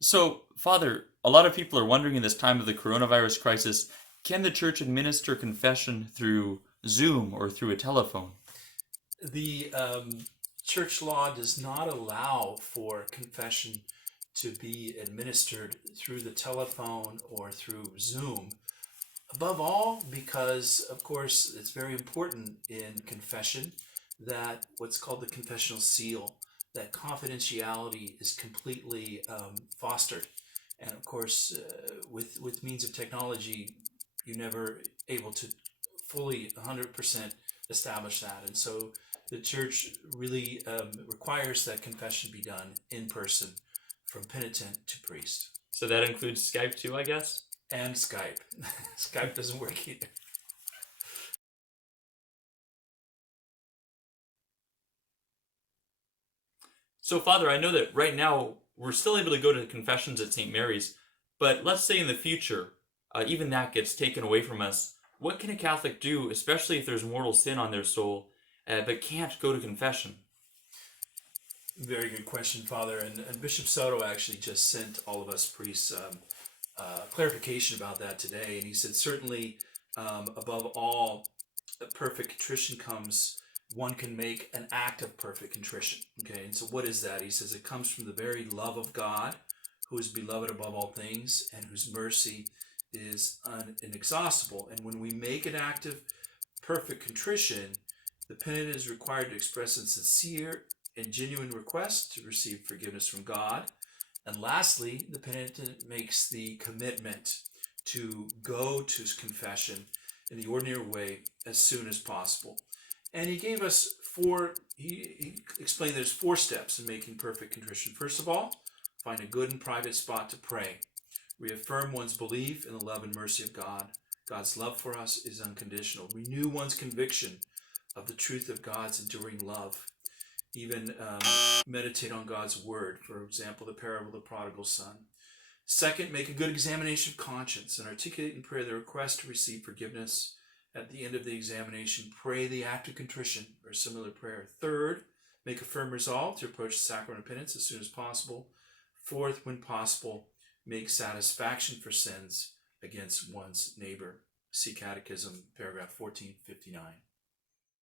So, Father, a lot of people are wondering in this time of the coronavirus crisis, can the church administer confession through Zoom or through a telephone? The church law does not allow for confession to be administered through the telephone or through Zoom. Above all, because, of course, it's very important in confession that what's called the confessional seal, that confidentiality is completely fostered. And of course, with means of technology, you're never able to fully 100% establish that. And so the church really requires that confession be done in person from penitent to priest. So that includes Skype too, I guess? And Skype. Skype doesn't work either. So, Father, I know that right now we're still able to go to confessions at St. Mary's, but let's say in the future, even that gets taken away from us. What can a Catholic do, especially if there's mortal sin on their soul, but can't go to confession? Very good question, Father. And Bishop Soto actually just sent all of us priests clarification about that today. And he said, certainly, above all, perfect contrition comes, one can make an act of perfect contrition. Okay, and so what is that? He says it comes from the very love of God, who is beloved above all things, and whose mercy is inexhaustible. And when we make an act of perfect contrition, the penitent is required to express a sincere and genuine request to receive forgiveness from God. And lastly, the penitent makes the commitment to go to confession in the ordinary way as soon as possible. And he gave us he explained there's 4 steps in making perfect contrition. First of all, find a good and private spot to pray. Reaffirm one's belief in the love and mercy of God. God's love for us is unconditional. Renew one's conviction of the truth of God's enduring love. Even meditate on God's word, for example, the parable of the prodigal son. Second, make a good examination of conscience and articulate in prayer the request to receive forgiveness. At the end of the examination, pray the act of contrition or similar prayer. Third, make a firm resolve to approach the sacrament of penance as soon as possible. Fourth, when possible, make satisfaction for sins against one's neighbor. See Catechism, paragraph 1459.